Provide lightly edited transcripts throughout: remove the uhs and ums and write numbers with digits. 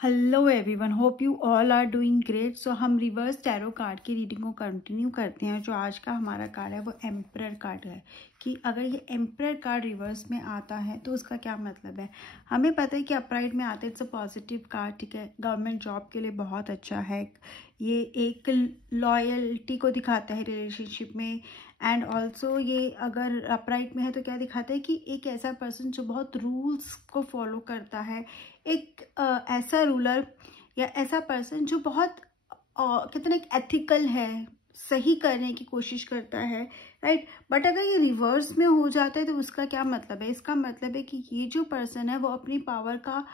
Hello everyone, hope you all are doing great. So हम reverse tarot card की reading को continue करते हैं। जो आज का हमारा कार्ड है वो एम्परर कार्ड है कि अगर ये एम्परर कार्ड रिवर्स में आता है तो उसका क्या मतलब है। हमें पता है कि अपराइट में आता है, इट्स अ पॉजिटिव कार्ड, ठीक है। गवर्नमेंट जॉब के लिए बहुत अच्छा है। ये एक लॉयल्टी को दिखाता है रिलेशनशिप में। एंड ऑल्सो ये अगर अपराइट में है तो क्या दिखाता है कि एक ऐसा पर्सन जो बहुत रूल्स को फॉलो करता है, एक ऐसा रूलर या ऐसा पर्सन जो बहुत कितना एक एथिकल है, सही करने की कोशिश करता है, राइट। बट अगर ये रिवर्स में हो जाता है तो उसका क्या मतलब है। इसका मतलब है कि ये जो पर्सन है वो अपनी पावर का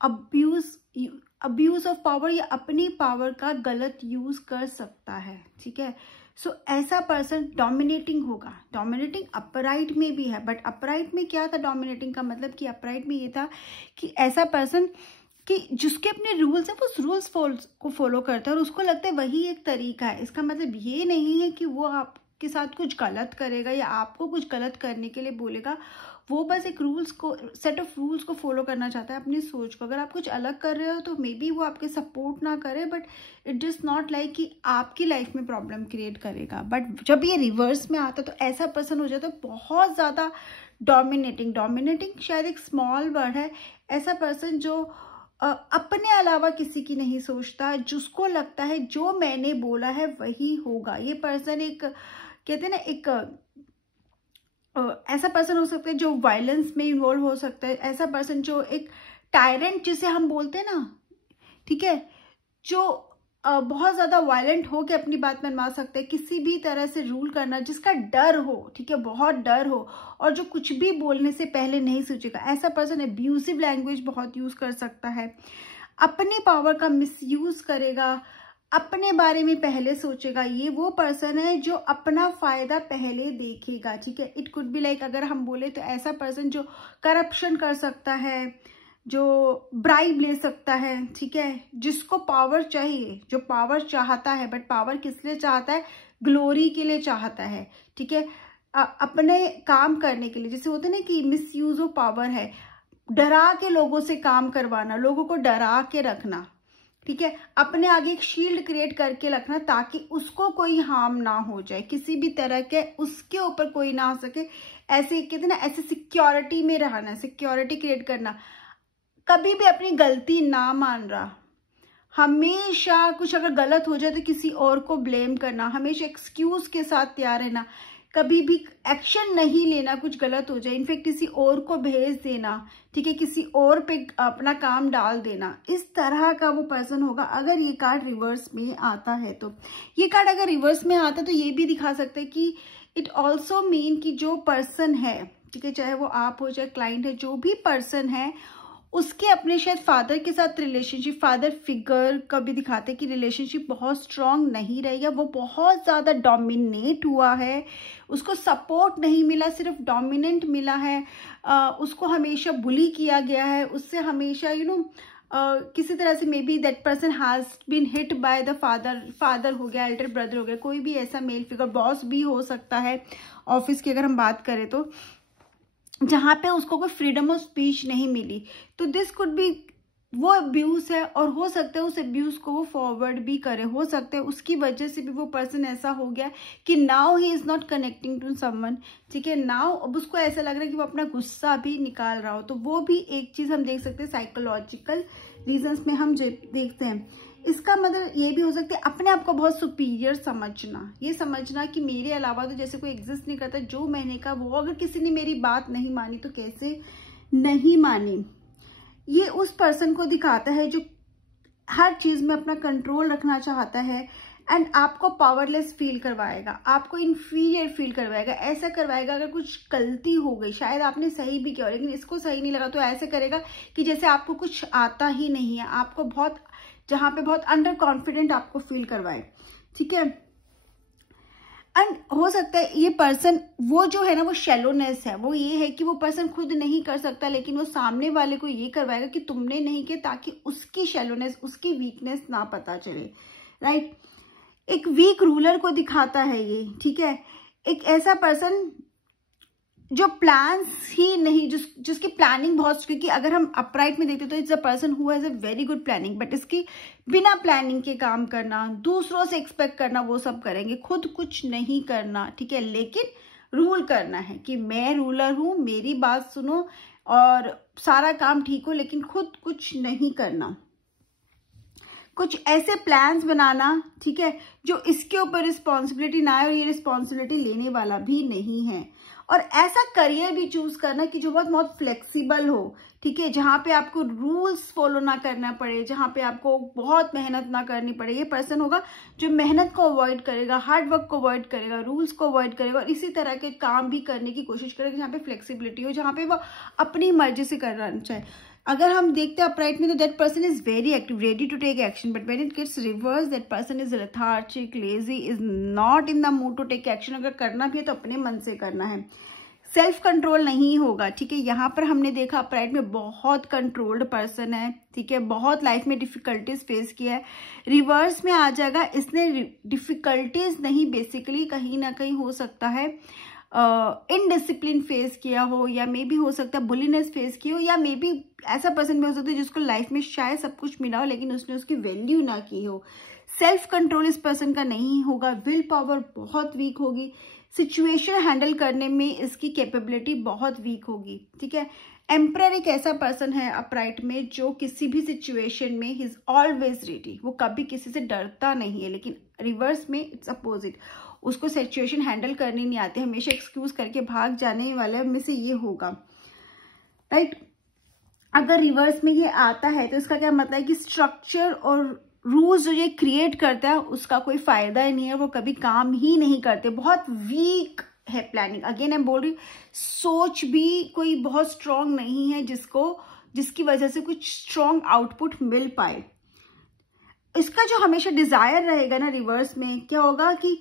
अब्यूज ऑफ पावर या अपनी पावर का गलत यूज कर सकता है, ठीक है। सो ऐसा पर्सन डोमिनेटिंग होगा। डोमिनेटिंग अपराइट में भी है, बट अपराइट में क्या था डोमिनेटिंग का मतलब कि अपराइट में ये था कि ऐसा पर्सन कि जिसके अपने रूल्स हैं वो उस रूल्स को फॉलो करता है और उसको लगता है वही एक तरीका है। इसका मतलब ये नहीं है कि वो आपके साथ कुछ गलत करेगा या आपको कुछ गलत करने के लिए बोलेगा। वो बस एक रूल्स को, सेट ऑफ रूल्स को फॉलो करना चाहता है अपनी सोच को। अगर आप कुछ अलग कर रहे हो तो मे बी वो आपके सपोर्ट ना करे, but it does not like कि आपकी लाइफ में प्रॉब्लम क्रिएट करेगा। बट जब ये रिवर्स में आता तो ऐसा पर्सन हो जाता है बहुत ज़्यादा डोमिनेटिंग शायद एक स्मॉल वर्ड है। ऐसा पर्सन जो अपने अलावा किसी की नहीं सोचता, जिसको लगता है जो मैंने बोला है वही होगा। ये पर्सन एक कहते हैं ना, एक ऐसा पर्सन हो सकता है जो वायलेंस में इन्वॉल्व हो सकता है। ऐसा पर्सन जो एक टायरेंट जिसे हम बोलते हैं ना, ठीक है, जो बहुत ज्यादा वायलेंट हो के अपनी बात मनवा सकते हैं, किसी भी तरह से रूल करना, जिसका डर हो, ठीक है, बहुत डर हो और जो कुछ भी बोलने से पहले नहीं सोचेगा। ऐसा पर्सन अब्यूसिव लैंग्वेज बहुत यूज कर सकता है, अपनी पावर का मिसयूज करेगा, अपने बारे में पहले सोचेगा। ये वो पर्सन है जो अपना फायदा पहले देखेगा, ठीक है। इट कुड बी लाइक, अगर हम बोले तो ऐसा पर्सन जो करप्शन कर सकता है, जो ब्राइब ले सकता है, ठीक है, जिसको पावर चाहिए, जो पावर चाहता है, बट पावर किस लिए चाहता है, ग्लोरी के लिए चाहता है, ठीक है, अपने काम करने के लिए। जैसे होता है ना कि मिसयूज ऑफ पावर है, डरा के लोगों से काम करवाना, लोगों को डरा के रखना, ठीक है, अपने आगे एक शील्ड क्रिएट करके रखना ताकि उसको कोई हार्म ना हो जाए, किसी भी तरह के उसके ऊपर कोई ना आ सके। ऐसे कहते ना, ऐसे सिक्योरिटी में रहना, सिक्योरिटी क्रिएट करना, कभी भी अपनी गलती ना मान रहा, हमेशा कुछ अगर गलत हो जाए तो किसी और को ब्लेम करना, हमेशा एक्सक्यूज के साथ तैयार रहना, कभी भी एक्शन नहीं लेना कुछ गलत हो जाए, इनफेक्ट किसी और को भेज देना, ठीक है, किसी और पे अपना काम डाल देना। इस तरह का वो पर्सन होगा अगर ये कार्ड रिवर्स में आता है। तो ये कार्ड अगर रिवर्स में आता है तो ये भी दिखा सकते हैं कि इट ऑल्सो मीन कि जो पर्सन है, ठीक है, चाहे वो आप हो चाहे क्लाइंट है, जो भी पर्सन है उसके अपने शायद फादर के साथ रिलेशनशिप, फादर फिगर का भी दिखाते हैं कि रिलेशनशिप बहुत स्ट्रांग नहीं रहेगा। वो बहुत ज़्यादा डोमिनेट हुआ है, उसको सपोर्ट नहीं मिला, सिर्फ डोमिनेंट मिला है। उसको हमेशा बुली किया गया है, उससे हमेशा किसी तरह से maybe that person has been hit by the father हो गया, एल्डर ब्रदर हो गया, कोई भी ऐसा मेल फिगर, बॉस भी हो सकता है ऑफिस की अगर हम बात करें तो, जहाँ पे उसको कोई फ्रीडम ऑफ स्पीच नहीं मिली। तो दिस कुड बी वो अब्यूज है और हो सकता है उस अब्यूज को वो फॉरवर्ड भी करे, हो सकता है उसकी वजह से भी वो पर्सन ऐसा हो गया कि now he is not connecting to someone, ठीक है। नाउ अब उसको ऐसा लग रहा है कि वो अपना गुस्सा भी निकाल रहा हो। तो वो भी एक चीज हम देख सकते हैं, साइकोलॉजिकल रीजंस में हम देखते हैं। इसका मतलब ये भी हो सकता है अपने आप को बहुत सुपीरियर समझना, ये समझना कि मेरे अलावा तो जैसे कोई एग्जिस्ट नहीं करता, जो मैंने कहा वो, अगर किसी ने मेरी बात नहीं मानी तो कैसे नहीं मानी। ये उस पर्सन को दिखाता है जो हर चीज में अपना कंट्रोल रखना चाहता है एंड आपको पावरलेस फील करवाएगा, आपको इन्फीरियर फील करवाएगा। ऐसा करवाएगा अगर कुछ गलती हो गई, शायद आपने सही भी किया लेकिन इसको सही नहीं लगा, तो ऐसे करेगा कि जैसे आपको कुछ आता ही नहीं है, आपको बहुत, जहां पे बहुत अंडर कॉन्फिडेंट आपको फील करवाए, ठीक है। एंड हो सकता है ये पर्सन वो जो है ना, वो शैलोनेस है, वो ये है कि वो पर्सन खुद नहीं कर सकता लेकिन वो सामने वाले को ये करवाएगा कि तुमने नहीं किया, ताकि उसकी शैलोनेस, उसकी वीकनेस ना पता चले, राइट। एक वीक रूलर को दिखाता है ये, ठीक है। एक ऐसा पर्सन जो प्लान्स ही नहीं, जिसकी प्लानिंग बहुत, क्योंकि अगर हम अपराइट में देखते तो it's a person who has a very good planning, but इसकी बिना प्लानिंग के काम करना, दूसरों से एक्सपेक्ट करना, वो सब करेंगे, खुद कुछ नहीं करना, ठीक है। लेकिन रूल करना है कि मैं रूलर हूँ, मेरी बात सुनो और सारा काम ठीक हो, लेकिन खुद कुछ नहीं करना, कुछ ऐसे प्लान्स बनाना, ठीक है, जो इसके ऊपर रिस्पॉन्सिबिलिटी ना है और ये रिस्पॉन्सिबिलिटी लेने वाला भी नहीं है। और ऐसा करियर भी चूज करना कि जो बहुत फ्लेक्सिबल हो, ठीक है, जहाँ पे आपको रूल्स फॉलो ना करना पड़े, जहाँ पे आपको बहुत मेहनत ना करनी पड़े। ये पर्सन होगा जो मेहनत को अवॉइड करेगा, हार्ड वर्क को अवॉइड करेगा, रूल्स को अवॉइड करेगा और इसी तरह के काम भी करने की कोशिश करेगा जहाँ पे फ्लेक्सिबिलिटी हो, जहाँ पे वो अपनी मर्जी से करना चाहे। अगर हम देखते हैं अपराइट में तो that person is very active, ready to take action, but when it gets reverse that person is lethargic, lazy, is not in the mood to take action. अगर करना भी है तो अपने मन से करना है, सेल्फ कंट्रोल नहीं होगा, ठीक है। यहाँ पर हमने देखा अपराइट में बहुत कंट्रोल्ड पर्सन है, ठीक है, बहुत लाइफ में डिफिकल्टीज फेस किया है। रिवर्स में आ जाएगा, इसने डिफिकल्टीज नहीं, बेसिकली कहीं ना कहीं हो सकता है इनडिसिप्लिन फेस किया हो, या मे बी हो सकता है बुलीनेस फेस की हो, या मे बी ऐसा पर्सन भी हो सकता है जिसको लाइफ में शायद सब कुछ मिला हो लेकिन उसने उसकी वैल्यू ना की हो। सेल्फ कंट्रोल इस पर्सन का नहीं होगा, विल पावर बहुत वीक होगी, सिचुएशन हैंडल करने में इसकी कैपेबिलिटी बहुत वीक होगी, ठीक है। एम्परर एक ऐसा पर्सन है अपराइट में जो किसी भी सिचुएशन में ही इज ऑलवेज रेडी, वो कभी किसी से डरता नहीं है। लेकिन रिवर्स में इट्स अपोजिट, उसको सिचुएशन हैंडल करनी नहीं आती, हमेशा एक्सक्यूज करके भाग जाने वाले में से ये होगा, राइट। अगर रिवर्स में ये आता है तो इसका क्या मतलब है कि स्ट्रक्चर और रूल्स जो ये क्रिएट करता है उसका कोई फायदा ही नहीं है, वो कभी काम ही नहीं करते, बहुत वीक है प्लानिंग। अगेन मैं बोल रही, सोच भी कोई बहुत स्ट्रांग नहीं है जिसकी वजह से कुछ स्ट्रांग आउटपुट मिल पाए। इसका जो हमेशा डिजायर रहेगा ना रिवर्स में, क्या होगा कि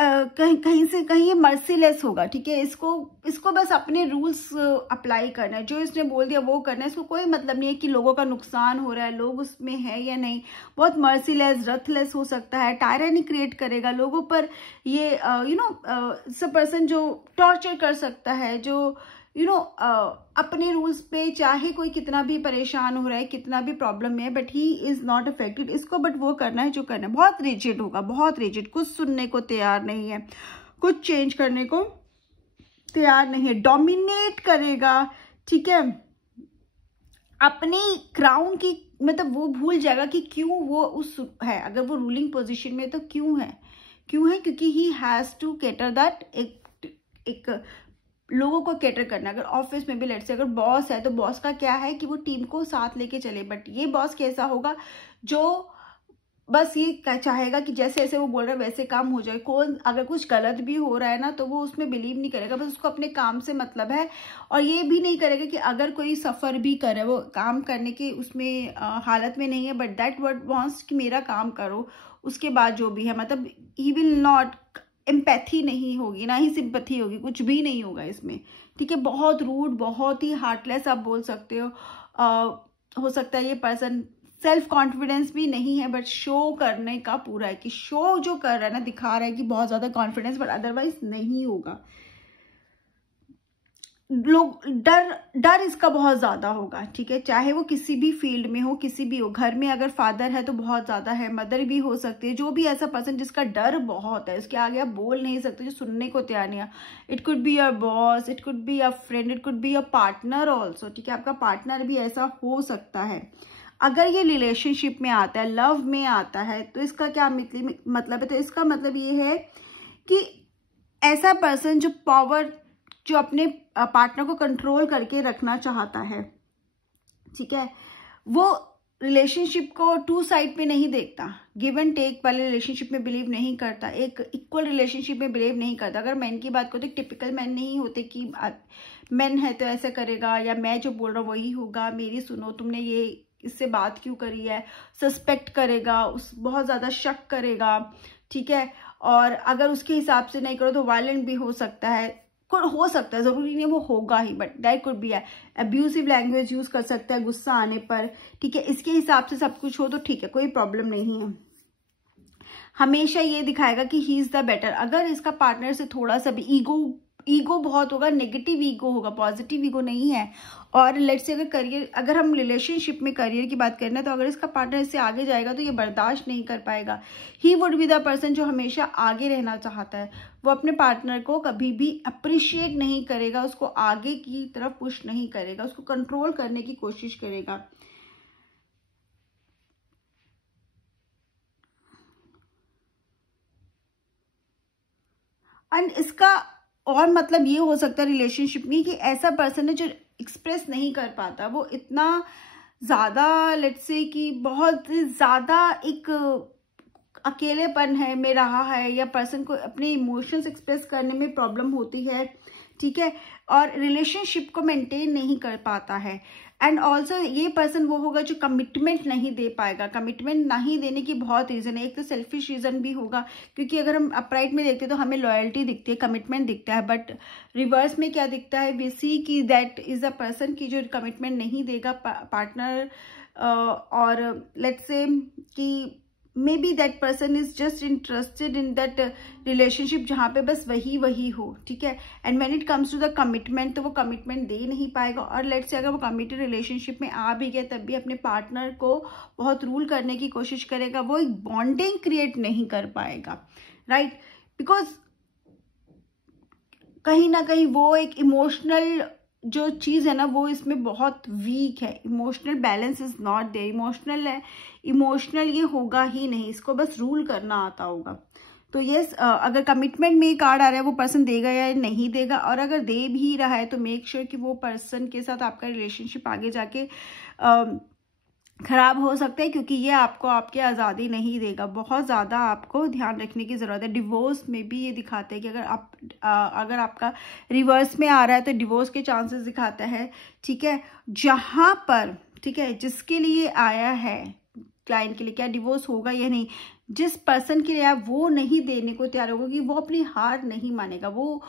कहीं ये मर्सीलेस होगा, ठीक है। इसको बस अपने रूल्स अप्लाई करना है, जो इसने बोल दिया वो करना है। इसको कोई मतलब नहीं है कि लोगों का नुकसान हो रहा है, लोग उसमें है या नहीं। बहुत मर्सीलेस, रथलेस हो सकता है, टायरनी क्रिएट करेगा लोगों पर। ये सब पर्सन जो टॉर्चर कर सकता है, जो अपने रूल्स पे चाहे कोई कितना भी परेशान हो रहा है, कितना भी प्रॉब्लम में है, but he is not affected. इसको बट वो करना है जो करना है। बहुत रिजिड होगा, बहुत रिजिड, कुछ सुनने को तैयार नहीं है, कुछ चेंज करने को तैयार नहीं है, डोमिनेट करेगा, ठीक है। अपनी क्राउन की मतलब वो भूल जाएगा कि क्यों वो उस है, अगर वो रूलिंग पोजीशन में तो क्यों है, क्योंकि he has to cater that, एक लोगों को कैटर करना। अगर ऑफिस में भी लेट्स से अगर बॉस है तो बॉस का क्या है कि वो टीम को साथ लेके चले, बट ये बॉस कैसा होगा जो बस ये चाहेगा कि जैसे जैसे वो बोल रहा है वैसे काम हो जाए। कौन अगर कुछ गलत भी हो रहा है ना तो वो उसमें बिलीव नहीं करेगा, बस उसको अपने काम से मतलब है। और ये भी नहीं करेगा कि अगर कोई सफ़र भी करे, वो काम करने की उसमें हालत में नहीं है, बट दैट वर्ड वांट्स कि मेरा काम करो, उसके बाद जो भी है, मतलब ही विल नॉट, एम्पैथी नहीं होगी, ना ही सिंपैथी होगी, कुछ भी नहीं होगा इसमें, ठीक है। बहुत रूड, बहुत ही हार्टलेस आप बोल सकते हो सकता है ये पर्सन सेल्फ कॉन्फिडेंस भी नहीं है, बट शो करने का पूरा है कि शो जो कर रहा है ना, दिखा रहा है कि बहुत ज्यादा कॉन्फिडेंस, बट अदरवाइज नहीं होगा। लोग डर इसका बहुत ज्यादा होगा, ठीक है, चाहे वो किसी भी फील्ड में हो, किसी भी हो। घर में अगर फादर है तो बहुत ज्यादा है, मदर भी हो सकती है, जो भी ऐसा पर्सन जिसका डर बहुत है, उसके आगे आप बोल नहीं सकते, जो सुनने को तैयार नहीं है। It could be your boss, it could be your friend, it could be your partner also, ठीक है, आपका पार्टनर भी ऐसा हो सकता है। अगर ये रिलेशनशिप में आता है, लव में आता है, तो इसका क्या मतलब है, तो इसका मतलब ये है कि ऐसा पर्सन जो पावर, जो अपने पार्टनर को कंट्रोल करके रखना चाहता है, ठीक है, वो रिलेशनशिप को टू साइड पे नहीं देखता, गिव एंड टेक वाले रिलेशनशिप में बिलीव नहीं करता, एक इक्वल रिलेशनशिप में बिलीव नहीं करता। अगर मैन की बात करो तो टिपिकल मैन नहीं होते कि मैन है तो ऐसा करेगा, या मैं जो बोल रहा हूँ वही होगा, मेरी सुनो, तुमने ये इससे बात क्यों करी है, सस्पेक्ट करेगा, उस बहुत ज़्यादा शक करेगा, ठीक है। और अगर उसके हिसाब से नहीं करो तो वायलेंट भी हो सकता है, जरूरी नहीं वो होगा ही, but that could be abusive language use कर सकता है गुस्सा आने पर, ठीक है। इसके हिसाब से सब कुछ हो तो ठीक है, कोई प्रॉब्लम नहीं है। हमेशा ये दिखाएगा कि ही इज द बेटर। अगर इसका पार्टनर से थोड़ा सा भी ईगो बहुत होगा, नेगेटिव ईगो होगा, पॉजिटिव ईगो नहीं है। और लेट्स से अगर हम रिलेशनशिप में करियर की बात करें तो अगर इसका पार्टनर इससे आगे जाएगा तो ये बर्दाश्त नहीं कर पाएगा। He would be the person जो हमेशा आगे रहना चाहता है। वो अपने पार्टनर को कभी भी अप्रिशिएट नहीं करेगा, उसको आगे की तरफ पुश नहीं करेगा, उसको कंट्रोल करने की कोशिश करेगा। एंड इसका और मतलब ये हो सकता है रिलेशनशिप में कि ऐसा पर्सन है जो एक्सप्रेस नहीं कर पाता, वो इतना ज़्यादा लेट्स से कि बहुत ज़्यादा एक अकेलेपन है में रहा है, या पर्सन को अपने इमोशंस एक्सप्रेस करने में प्रॉब्लम होती है, ठीक है, और रिलेशनशिप को मेंटेन नहीं कर पाता है। एंड ऑल्सो ये पर्सन वो होगा जो कमिटमेंट नहीं दे पाएगा। कमिटमेंट नहीं देने की बहुत रीज़न है, एक तो सेल्फिश रीज़न भी होगा, क्योंकि अगर हम अपराइट में देखते हैं तो हमें लॉयल्टी दिखती है, कमिटमेंट दिखता है, बट रिवर्स में क्या दिखता है, वी सी कि दैट इज़ अ पर्सन की जो कमिटमेंट नहीं देगा पार्टनर, और लेट्स से कि maybe that person is just interested in that relationship जहाँ पे बस वही हो, ठीक है। And when it comes to the commitment तो वो कमिटमेंट दे नहीं पाएगा। और लेट्स से अगर वो कमिटेड रिलेशनशिप में आ भी गया तब भी अपने पार्टनर को बहुत रूल करने की कोशिश करेगा, वो एक बॉन्डिंग क्रिएट नहीं कर पाएगा, राइट, बिकॉज कहीं ना कहीं वो एक इमोशनल जो चीज़ है ना वो इसमें बहुत वीक है। Emotional balance is not there. Emotional ये होगा ही नहीं, इसको बस रूल करना आता होगा। तो यस, अगर कमिटमेंट में ये कार्ड आ रहा है वो पर्सन देगा या नहीं देगा, और अगर दे भी रहा है तो मेक श्योर कि वो पर्सन के साथ आपका रिलेशनशिप आगे जाके खराब हो सकता है, क्योंकि ये आपको आपकी आज़ादी नहीं देगा। बहुत ज़्यादा आपको ध्यान रखने की ज़रूरत है। डिवोर्स में भी ये दिखाते हैं कि अगर आपका रिवर्स में आ रहा है तो डिवोर्स के चांसेस दिखाता है, ठीक है, जहाँ पर, ठीक है, जिसके लिए आया है क्लाइंट के लिए क्या डिवोर्स होगा या नहीं, जिस पर्सन के लिए आप वो नहीं देने को तैयार होगा कि वो अपनी हार नहीं मानेगा। वो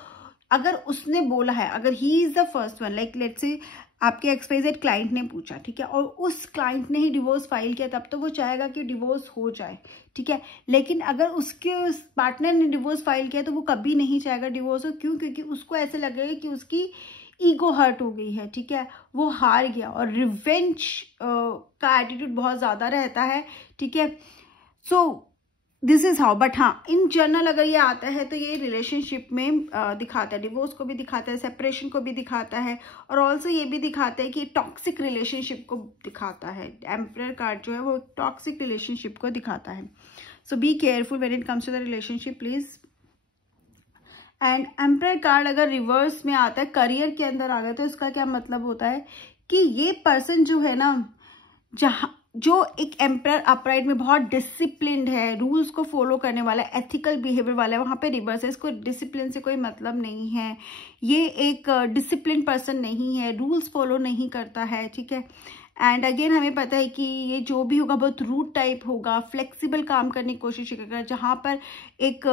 अगर उसने बोला है, अगर he is the first one, like let's say आपके एक्सपाइजेड क्लाइंट ने पूछा, ठीक है, और उस क्लाइंट ने ही डिवोर्स फाइल किया, तब तो वो चाहेगा कि डिवोर्स हो जाए, ठीक है। लेकिन अगर उसके उस पार्टनर ने डिवोर्स फाइल किया तो वो कभी नहीं चाहेगा डिवोर्स हो। क्यों? क्योंकि उसको ऐसे लगेगा कि उसकी ईगो हर्ट हो गई है, ठीक है, वो हार गया, और रिवेंज का एटीट्यूड बहुत ज़्यादा रहता है, ठीक है। सो दिस इज हाउ, बट हाँ, इन जनरल अगर ये आता है तो ये रिलेशनशिप में दिखाता है, डिवोर्स को भी दिखाता है, सेपरेशन को भी दिखाता है, और ऑल्सो ये भी दिखाता है कि टॉक्सिक रिलेशनशिप को दिखाता है। एम्परर कार्ड जो है वो टॉक्सिक रिलेशनशिप को दिखाता है। So be careful when it comes to the relationship please. And emperor card अगर रिवर्स में आता है, करियर के अंदर आ गया, तो इसका क्या मतलब होता है कि ये पर्सन जो है ना, जो एक एम्परर अपराइट में बहुत डिसिप्लिन्ड है, रूल्स को फॉलो करने वाला है, एथिकल बिहेवियर वाला है, वहाँ पे रिवर्स है। इसको डिसिप्लिन से कोई मतलब नहीं है, ये एक डिसिप्लिन पर्सन नहीं है, रूल्स फॉलो नहीं करता है, ठीक है। एंड अगेन हमें पता है कि ये जो भी होगा बहुत रूट टाइप होगा, फ्लेक्सिबल काम करने की कोशिश करेगा, जहाँ पर एक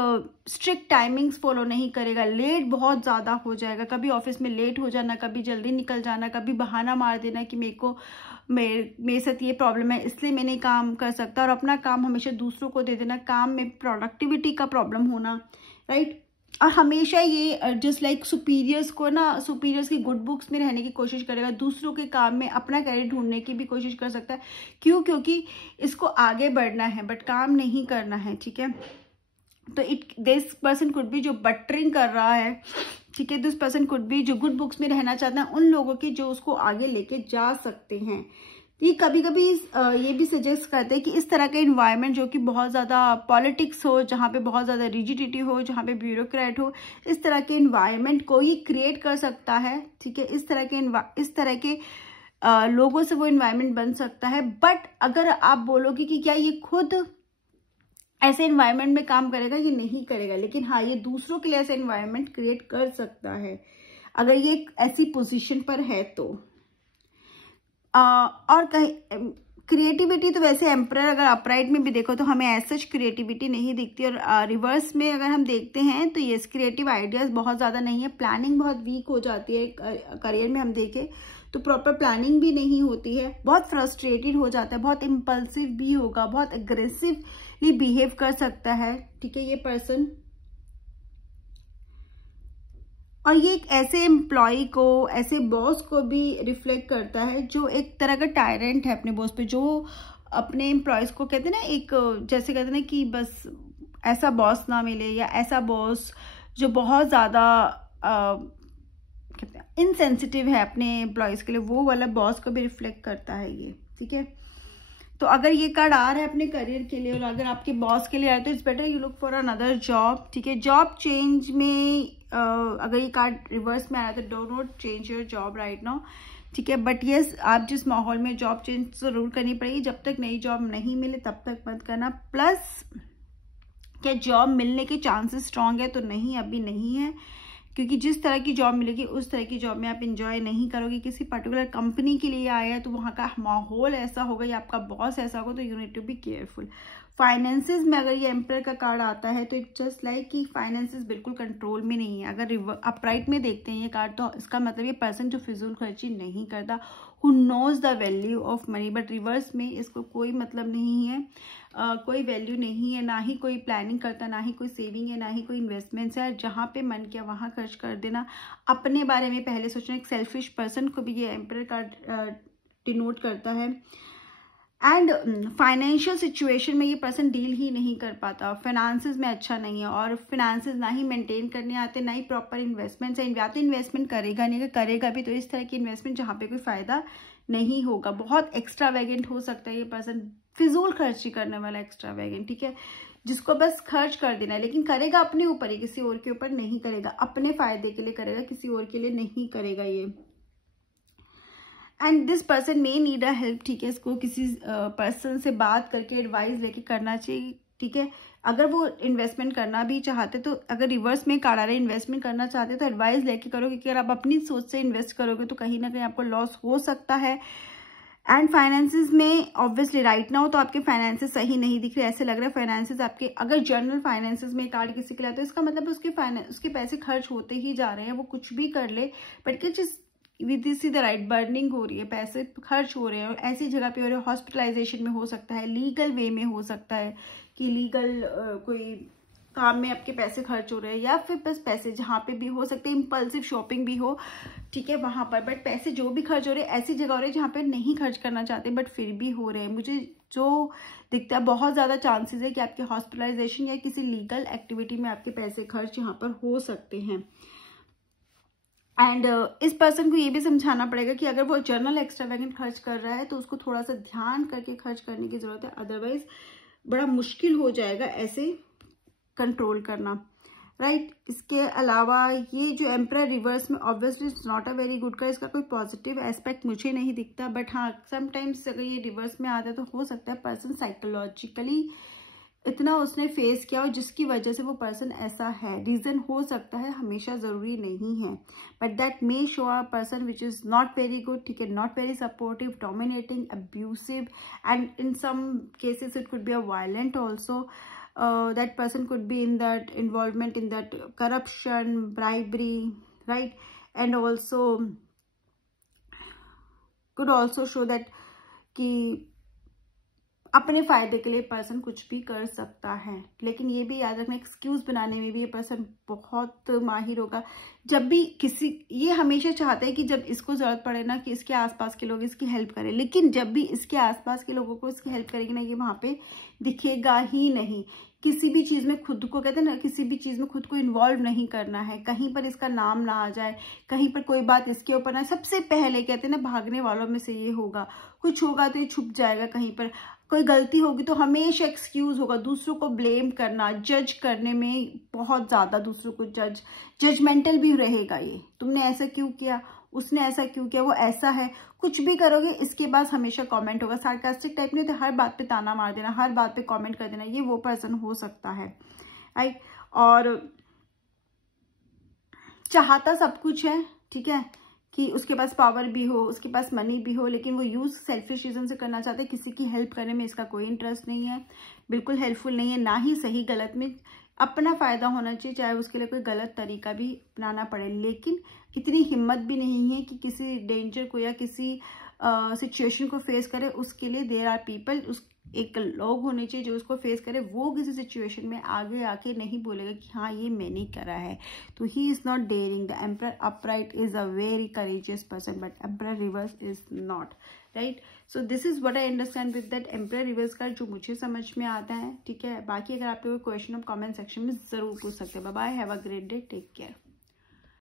स्ट्रिक्ट टाइमिंग्स फॉलो नहीं करेगा, लेट बहुत ज़्यादा हो जाएगा, कभी ऑफिस में लेट हो जाना, कभी जल्दी निकल जाना, कभी बहाना मार देना कि मेरे साथ ये प्रॉब्लम है इसलिए मैं नहीं काम कर सकता, और अपना काम हमेशा दूसरों को दे देना, काम में प्रोडक्टिविटी का प्रॉब्लम होना, राइट। और हमेशा ये जस्ट लाइक सुपीरियर्स की गुड बुक्स में रहने की कोशिश करेगा, दूसरों के काम में अपना कैरियर ढूंढने की भी कोशिश कर सकता है। क्यों? क्योंकि इसको आगे बढ़ना है बट काम नहीं करना है, ठीक है। तो दिस पर्सन कुड बी जो बटरिंग कर रहा है, ठीक है, दिस पर्सन कुड बी जो गुड बुक्स में रहना चाहता है, उन लोगों की जो उसको आगे लेके जा सकते हैं। ये कभी कभी ये भी सजेस्ट करते हैं कि इस तरह का इन्वायरमेंट जो कि बहुत ज़्यादा पॉलिटिक्स हो, जहाँ पे बहुत ज़्यादा रिजिडिटी हो, जहाँ पे ब्यूरोक्रेट हो, इस तरह के इन्वायरमेंट को ये क्रिएट कर सकता है, ठीक है। इस तरह के लोगों से वो इन्वायरमेंट बन सकता है। बट अगर आप बोलोगे कि क्या ये खुद ऐसे इन्वायरमेंट में काम करेगा, ये नहीं करेगा, लेकिन हाँ, ये दूसरों के लिए ऐसा इन्वायरमेंट क्रिएट कर सकता है अगर ये एक ऐसी पोजीशन पर है तो। और कहीं क्रिएटिविटी तो वैसे एम्परर अगर अपराइट में भी देखो तो हमें ऐसा क्रिएटिविटी नहीं दिखती, और रिवर्स में अगर हम देखते हैं तो ये क्रिएटिव आइडियाज बहुत ज़्यादा नहीं है, प्लानिंग बहुत वीक हो जाती है। करियर में हम देखें तो प्रॉपर प्लानिंग भी नहीं होती है, बहुत फ्रस्ट्रेटेड हो जाता है, बहुत इम्पल्सिव भी होगा, बहुत अग्रेसिवली बिहेव कर सकता है, ठीक है, ये पर्सन। और ये एक ऐसे एम्प्लॉय को, ऐसे बॉस को भी रिफ्लेक्ट करता है जो एक तरह का टायरेंट है अपने बॉस पे, जो अपने एम्प्लॉयज को कहते हैं ना, एक जैसे कहते हैं ना कि बस ऐसा बॉस ना मिले, या ऐसा बॉस जो बहुत ज़्यादा कहते हैं इनसेंसिटिव है अपने एम्प्लॉयज़ के लिए, वो वाला बॉस को भी रिफ्लेक्ट करता है ये, ठीक है। तो अगर ये कार्ड आ रहा है अपने करियर के लिए और अगर आपके बॉस के लिए आए तो it's better you look for another job, ठीक है। जॉब चेंज में अगर ये कार्ड रिवर्स में आया तो don't not change your job right now, ठीक है। बट येस, आप जिस माहौल में, जॉब चेंज जरूर करनी पड़ेगी, जब तक नई जॉब नहीं मिले तब तक मत करना। प्लस क्या जॉब मिलने के चांसेस स्ट्रांग है तो नहीं, अभी नहीं है, क्योंकि जिस तरह की जॉब मिलेगी उस तरह की जॉब में आप इंजॉय नहीं करोगे। किसी पर्टिकुलर कंपनी के लिए आया है तो वहाँ का माहौल ऐसा होगा या आपका बॉस ऐसा होगा, तो you need to be careful. Finances में अगर ये एम्परर का कार्ड आता है तो इट्स जस्ट लाइक कि फाइनेंसेस बिल्कुल कंट्रोल में नहीं है। अगर अपराइट में देखते हैं ये कार्ड तो इसका मतलब ये पर्सन जो फिजूल खर्ची नहीं करता, who knows the value of money. But reverse में इसको कोई मतलब नहीं है, कोई वैल्यू नहीं है, ना ही कोई प्लानिंग करता, ना ही कोई सेविंग है, ना ही कोई इन्वेस्टमेंट्स है। जहाँ पे मन किया वहाँ खर्च कर देना, अपने बारे में पहले सोचना। एक सेल्फिश पर्सन को भी ये एम्परर कार्ड डिनोट करता है। एंड फाइनेंशियल सिचुएशन में ये पर्सन डील ही नहीं कर पाता, फाइनेंसेस में अच्छा नहीं है, और फाइनेंसेस ना ही मेंटेन करने आते, ना ही प्रॉपर इन्वेस्टमेंट्स है। या तो इन्वेस्टमेंट करेगा नहीं, करेगा भी तो इस तरह की इन्वेस्टमेंट जहाँ पे कोई फायदा नहीं होगा। बहुत एक्स्ट्रावेगेंट हो सकता है ये पर्सन, फिजूल खर्ची करने वाला एक्स्ट्रावेगेंट, ठीक है, जिसको बस खर्च कर देना है, लेकिन करेगा अपने ऊपर ही, किसी और के ऊपर नहीं करेगा, अपने फायदे के लिए करेगा, किसी और के लिए नहीं करेगा ये। And this person may need a help, ठीक है, इसको किसी पर्सन से बात करके एडवाइस लेके करना चाहिए, ठीक है। अगर वो इन्वेस्टमेंट करना भी चाहते तो, अगर रिवर्स में कार्ड आ रहा है इन्वेस्टमेंट करना चाहते तो एडवाइस लेके करो, क्योंकि अगर आप अपनी सोच से इन्वेस्ट करोगे तो कहीं ना कहीं आपको लॉस हो सकता है। एंड फाइनेंसेस में ऑब्वियसली राइट नाउ तो आपके फाइनेंसेस सही नहीं दिख रहे, ऐसे लग रहा है फाइनेंसेस आपके, अगर जनरल फाइनेंसेस में कार्ड किसी के लिए तो इसका मतलब उसके पैसे खर्च होते ही जा रहे हैं, वो कुछ भी कर ले, बट कि जिस with see the right burning हो रही है, पैसे खर्च हो रहे हैं, और ऐसी जगह पे हो रहे हैं, हॉस्पिटलाइजेशन में हो सकता है, लीगल वे में हो सकता है कि लीगल कोई काम में आपके पैसे खर्च हो रहे हैं, या फिर बस पैसे जहाँ पे भी हो सकते हैं, इम्पल्सिव शॉपिंग भी हो, ठीक है, वहाँ पर। बट पैसे जो भी खर्च हो रहे हैं ऐसी जगह हो रहे हैं जहाँ पे नहीं खर्च करना चाहते बट फिर भी हो रहे हैं। मुझे जो दिखता है बहुत ज़्यादा चांसेस है कि आपके हॉस्पिटलाइजेशन या किसी लीगल एक्टिविटी में आपके पैसे खर्च यहाँ पर हो सकते हैं। एंड इस पर्सन को ये भी समझाना पड़ेगा कि अगर वो जर्नल एक्स्ट्रावेगेंट खर्च कर रहा है तो उसको थोड़ा सा ध्यान करके खर्च करने की ज़रूरत है, अदरवाइज बड़ा मुश्किल हो जाएगा ऐसे कंट्रोल करना, राइट। इसके अलावा ये जो एम्परर रिवर्स में obviously it's not a very good का, इसका कोई पॉजिटिव एस्पेक्ट मुझे नहीं दिखता। बट हाँ, समटाइम्स अगर ये रिवर्स में आता है तो हो सकता है पर्सन साइकोलॉजिकली इतना उसने फेस किया और जिसकी वजह से वो पर्सन ऐसा है। रीज़न हो सकता है, हमेशा ज़रूरी नहीं है, but that may show a person which is not very good, ठीक है, not very supportive, dominating, abusive, and in some cases it could be a violent also. That person could be in that involvement in that corruption, bribery, right, and also could also show that कि अपने फायदे के लिए person कुछ भी कर सकता है। लेकिन ये भी याद रखना, एक्सक्यूज बनाने में भी ये पर्सन बहुत माहिर होगा। जब भी किसी, ये हमेशा चाहता है कि जब इसको जरूरत पड़े ना कि इसके आसपास के लोग इसकी हेल्प करें, लेकिन जब भी इसके आसपास के लोगों को इसकी हेल्प करेगी ना, ये वहां पे दिखेगा ही नहीं। किसी भी चीज़ में खुद को, कहते हैं ना, किसी भी चीज़ में खुद को इन्वॉल्व नहीं करना है, कहीं पर इसका नाम ना आ जाए, कहीं पर कोई बात इसके ऊपर ना, सबसे पहले कहते हैं ना भागने वालों में से ये होगा। कुछ होगा तो ये छुप जाएगा कहीं पर, कोई गलती होगी तो हमेशा एक्सक्यूज होगा, दूसरों को ब्लेम करना, जज करने में बहुत ज़्यादा, दूसरों को जजमेंटल भी रहेगा। ये तुमने ऐसा क्यों किया, उसने ऐसा क्यों किया, वो ऐसा है, कुछ भी करोगे इसके बाद हमेशा कमेंट होगा। सार्कास्टिक टाइप नहीं होते, हर बात पे ताना मार देना, हर बात पे कमेंट कर देना, ये वो पर्सन हो सकता है, राइट। और चाहता सब कुछ है, ठीक है, कि उसके पास पावर भी हो, उसके पास मनी भी हो, लेकिन वो यूज़ सेल्फिश रीजन से करना चाहते हैं। किसी की हेल्प करने में इसका कोई इंटरेस्ट नहीं है, बिल्कुल हेल्पफुल नहीं है, ना ही सही गलत में। अपना फ़ायदा होना चाहिए, चाहे उसके लिए कोई गलत तरीका भी अपनाना पड़े, लेकिन इतनी हिम्मत भी नहीं है कि किसी डेंजर को या किसी सिचुएशन को फेस करे। उसके लिए देयर आर पीपल, उस एक लोग होने चाहिए जो उसको फेस करे। वो किसी सिचुएशन में आगे आके नहीं बोलेगा कि हाँ ये मैंने करा है, तो he is not daring. The emperor upright is a very courageous person, but emperor reverse is not, right. So this is what I understand with that emperor reverse का, जो मुझे समझ में आता है, ठीक है। बाकी अगर आपके कोई क्वेश्चन आप कमेंट सेक्शन में जरूर पूछ सकते हैं। Bye bye, have a great day, take care.